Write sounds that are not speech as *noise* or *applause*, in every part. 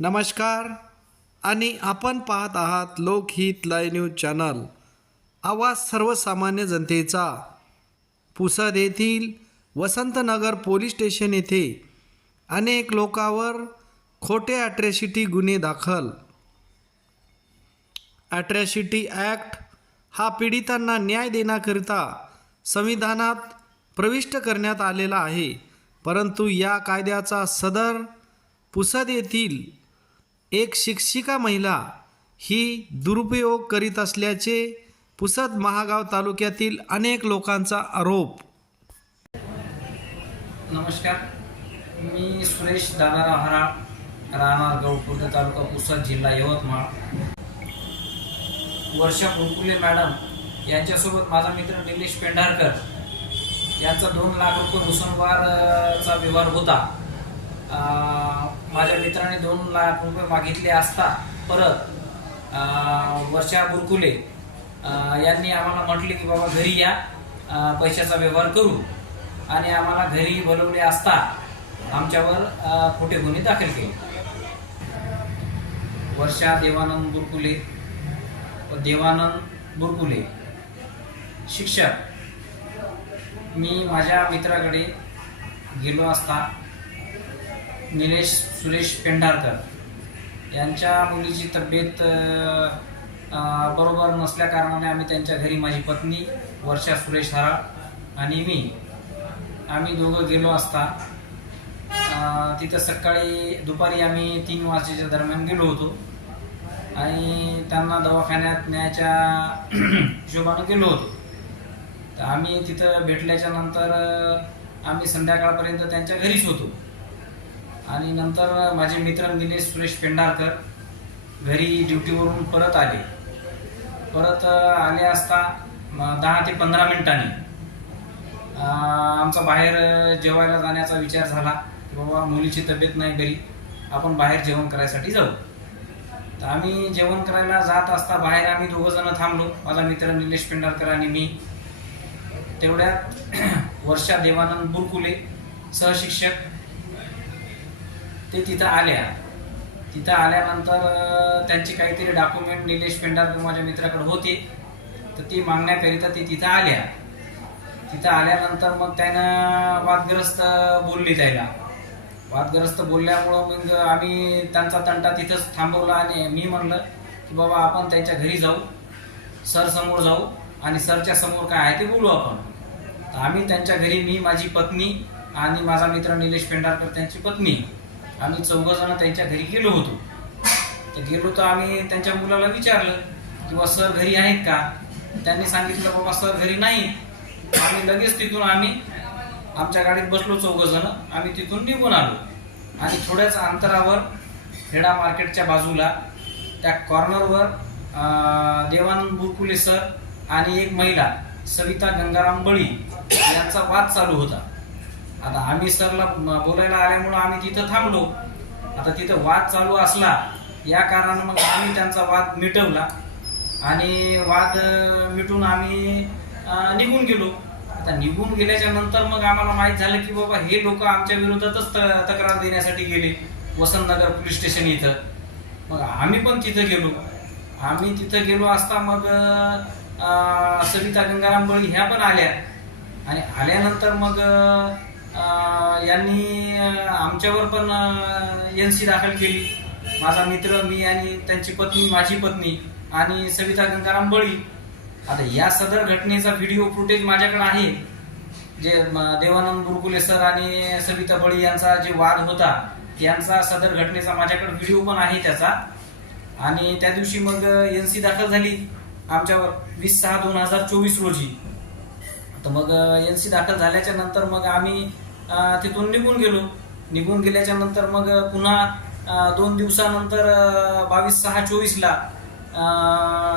नमस्कार. आणि आपण पाहत आहात लोकहित लाय न्यूज चॅनल. आवाज सर्वसामान्य जनतेचा. पुसद येथील वसंतनगर पोलीस स्टेशन येथे अनेक लोकांवर खोटे ॲट्रॅसिटी गुन्हे दाखल. ॲट्रॅसिटी ॲक्ट हा पीडितांना न्याय देण्याकरिता संविधानात प्रविष्ट करण्यात आलेला आहे. परंतु या कायद्याचा सदर पुसद येथील एक शिक्षिका महिला ही दुरुपयोग करीत असल्याचे पुसद महागाव तालुक्यातील अनेक लोकांचा आरोप. नमस्कार. मी सुरेश दादाराव हराळ राहणार गौखुर्द तालुका पुसद जिल्हा यवतमाळ. वर्षा कुरकुले मॅडम यांच्यासोबत माझा मित्र निलेश पेंढारकर यांचा दोन लाख रुपये उसनवारचा व्यवहार होता. माझ्या मित्राने दोन लाख रुपये मागितले असता परत वर्षा बुरकुले यांनी आम्हाला म्हटले की बाबा घरी या पैशाचा व्यवहार करू. आणि आम्हाला घरी बोलवले असता आमच्यावर खोटे गुन्हे दाखल केले. वर्षा देवानंद बुरकुले व देवानंद बुरकुले शिक्षक. मी माझ्या मित्राकडे गेलो असता निलेश सुरेश पेंढारकर. यांच्या मुलीची तब्येत बरोबर नसल्या कारणाने आम्ही त्यांच्या घरी माझी पत्नी वर्षा सुरेश हराळ आणि मी आम्ही दोघं गेलो असता. तिथं सकाळी दुपारी आम्ही तीन वाजेच्या दरम्यान गेलो होतो. आणि त्यांना दवाखान्यात न्यायच्या *clears throat* हिशोबानं गेलो होतो. तर आम्ही तिथं भेटल्याच्या नंतर आम्ही संध्याकाळपर्यंत त्यांच्या घरीच होतो. आणि नंतर माझे मित्र निलेश सुरेश पेंढारकर घरी ड्युटीवरून परत आले. परत आले असता दहा ते पंधरा मिनिटांनी. आमचा बाहेर जेवायला जाण्याचा विचार झाला. की बाबा मुलीची तब्येत नाही घरी. आपण बाहेर जेवण करायसाठी जाऊ. तर आम्ही जेवण करायला जात असता बाहेर आम्ही दोघं जण थांबलो. माझा मित्र निलेश पेंढारकर आणि मी. तेवढ्यात *clears throat* वर्षा देवानंद बुरकुले सहशिक्षक ते तिथं आल्या. तिथं आल्यानंतर त्यांचे काहीतरी डॉक्युमेंट निलेश पेंढारकर माझ्या मित्राकडे होते. तर ती मागण्याकरिता ते तिथं आल्या. तिथं आल्यानंतर मग त्यानं वादग्रस्त बोलली त्याला. वादग्रस्त बोलल्यामुळं मग आम्ही त्यांचा तंटा तिथंच थांबवला आणि मी म्हणलं की बाबा आपण त्यांच्या घरी जाऊ. सर समोर जाऊ आणि सरच्या समोर काय आहे ते बोलू आपण. तर आम्ही त्यांच्या घरी मी माझी पत्नी आणि माझा मित्र निलेश पेंढारकर त्यांची पत्नी. आम्ही चौघ जण त्यांच्या घरी गेलो होतो. तर गेलो तर आम्ही त्यांच्या मुलाला विचारलं किंवा सर घरी आहेत का? त्यांनी सांगितलं बाबा सर घरी नाही. आम्ही लगेच तिथून आम्ही आमच्या गाडीत बसलो चौघ जण आम्ही तिथून निघून आलो. आणि थोड्याच अंतरावर खेडा मार्केटच्या बाजूला त्या कॉर्नरवर देवानंद बुरकुले सर आणि एक महिला सविता गंगाराम बळी यांचा वाद चालू होता. आता आम्ही सरला बोलायला आल्यामुळं आम्ही तिथं थांबलो. आता तिथं वाद चालू असला या कारणानं मग आम्ही त्यांचा वाद मिटवला. आणि वाद मिटून आम्ही निघून गेलो. आता निघून गेल्याच्यानंतर मग आम्हाला माहीत झालं की बाबा हे लोक आमच्या विरोधातच त- तक्रार देण्यासाठी गेले. वसंतनगर पोलीस स्टेशन इथं. मग आम्ही पण तिथं गेलो. आम्ही तिथं गेलो असता मग सविता गंगाराम बळी ह्या पण आल्या. आणि आल्यानंतर मग यांनी आमच्यावर पण एन सी दाखल केली. माझा मित्र मी आणि त्यांची पत्नी माझी पत्नी आणि सविता गंगाराम बळी. आता या सदर घटनेचा व्हिडिओ फुटेज माझ्याकडे आहे. जे देवानंद गुरुकुले सर आणि सविता बळी यांचा जे वाद होता यांचा सदर घटनेचा माझ्याकडे व्हिडिओ पण आहे त्याचा. आणि त्या दिवशी मग एन सी दाखल झाली आमच्यावर वीस सहा दोन हजार चोवीस रोजी. तर मग एन सी दाखल झाल्याच्यानंतर मग आम्ही तिथून निघून गेलो. निघून गेल्याच्यानंतर मग पुन्हा दोन दिवसानंतर बावीस सहा चोवीसला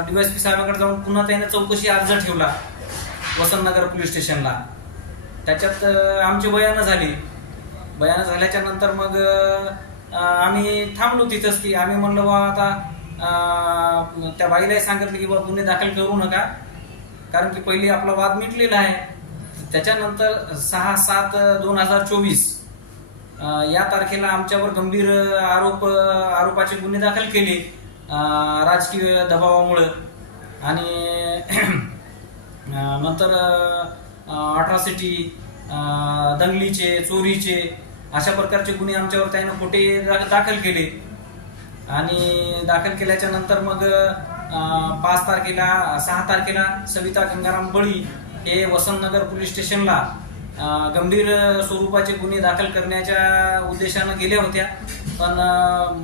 डीवायसपी साहेबाकडे जाऊन पुन्हा त्याने चौकशी अर्ज ठेवला वसंतनगर पोलीस स्टेशनला. त्याच्यात आमची बयानं झाली. बयानं झाल्याच्यानंतर मग आम्ही थांबलो तिथंच की आम्ही म्हणलो बा आता त्या बाईलाही सांगितलं की बा गुन्हे दाखल करू नका. कारण की पहिली आपला वाद मिटलेला आहे. त्याच्यानंतर सहा सात दोन हजार चोवीस या तारखेला आमच्यावर गंभीर आरोप आरोपाचे गुन्हे दाखल केले राजकीय दबावामुळं. आणि नंतर अट्रॉसिटी दंगलीचे चोरीचे अशा प्रकारचे गुन्हे आमच्यावर त्यानं खोटे दाखल केले. आणि दाखल केल्याच्यानंतर मग पाच तारखेला सहा तारखेला सविता गंगाराम बळी हे वसंतनगर पोलीस स्टेशनला गंभीर स्वरूपाचे गुन्हे दाखल करण्याच्या उद्देशानं गेल्या होत्या. पण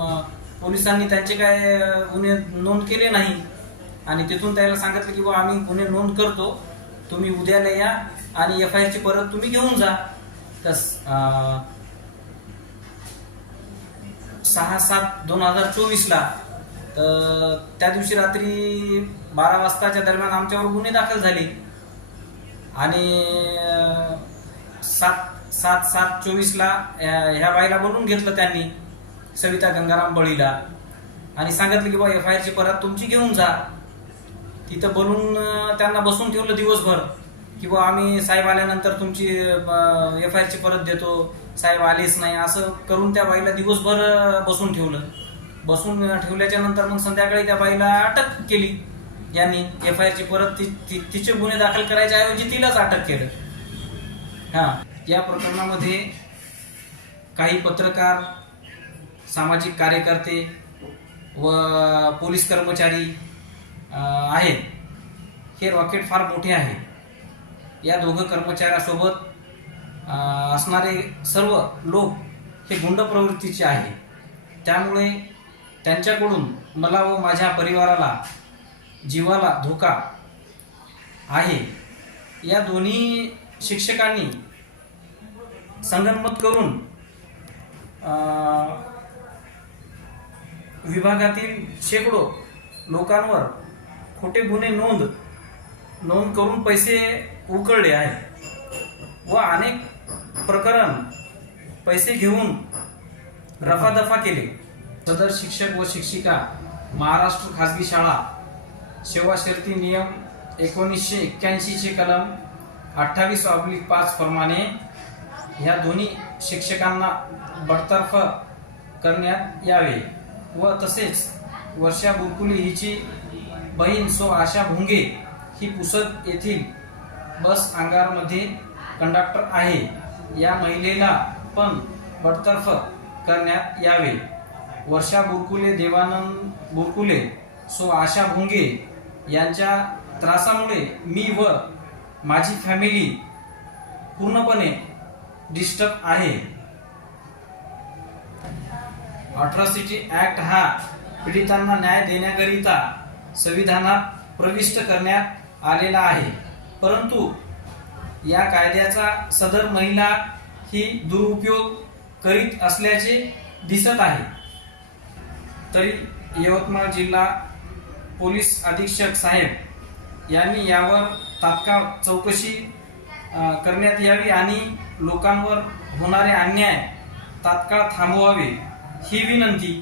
पोलिसांनी त्यांचे काय गुन्हे नोंद केले नाही. आणि तिथून त्याला सांगितलं की बा आम्ही गुन्हे नोंद करतो. तुम्ही उद्याला या आणि एफ आय आरची परत तुम्ही घेऊन जा. तस सहा सात दोन हजार चोवीसला तर त्या दिवशी रात्री बारा वाजताच्या दरम्यान आमच्यावर गुन्हे दाखल झाले. आणि सात सात सात चोवीसला ह्या बाईला बोलून घेतलं त्यांनी सविता गंगाराम बळीला. आणि सांगितलं की बा एफ आय आरची परत तुमची घेऊन जा. तिथं बोलून त्यांना बसून ठेवलं दिवसभर की बा आम्ही साहेब आल्यानंतर तुमची एफ आय आरची परत देतो साहेब आलेच नाही. असं करून त्या बाईला दिवसभर बसून ठेवलं. बसून ठेवल्याच्या नंतर मग संध्याकाळी त्या बाईला अटक केली. यांनी एफ आय ची परत ति- तिचे गुन्हे दाखल करायच्या ऐवजी तिलाच अटक केलं. हा या प्रकरणामध्ये काही पत्रकार सामाजिक कार्यकर्ते व पोलीस कर्मचारी आहेत. हे रॉकेट फार मोठे आहे. या दोघं कर्मचाऱ्यासोबत असणारे सर्व लोक हे गुंड प्रवृत्तीचे आहे. त्यामुळे त्यांच्याकडून मला व माझ्या परिवाराला जीवाला धोका आहे. या दोन्ही शिक्षकांनी संगनमत करून विभागातील शेकडो लोकांवर खोटे गुन्हे नोंद नोंद करून पैसे उकळले आहे व अनेक प्रकरण पैसे घेऊन रफादफा केले. सदर शिक्षक व शिक्षिका महाराष्ट्र खाजगी शाळा सेवा शर्ती नियम एकोणीसशे एक्क्याऐंशीचे कलम अठ्ठावीस ऑब्लिक पाच प्रमाणे ह्या दोन्ही शिक्षकांना बडतर्फ करण्यात यावे व तसेच वर्षा बुरकुली हिची बहीण सो आशा भुंगे ही पुसद येथील बस अंगारमध्ये कंडक्टर आहे. या महिलेला पण बडतर्फ करण्यात यावे. वर्षा बुरकुले देवानंद बुरकुले सो आशा भुंगे यांच्या त्रासामुळे मी व माझी फॅमिली पूर्णपणे डिस्टर्ब आहे. अट्रॉसिटी ऍक्ट हा पीडितांना न्याय देण्याकरिता संविधानात प्रविष्ट करण्यात आलेला आहे. परंतु या कायद्याचा सदर महिला ही दुरुपयोग करीत असल्याचे दिसत आहे. तरी यवतमाळ जिल्हा पोलीस अधीक्षक साहेब यांनी यावर तात्काळ चौकशी करण्यात यावी आणि लोकांवर होणारे अन्याय तात्काळ थांबवावे ही विनंती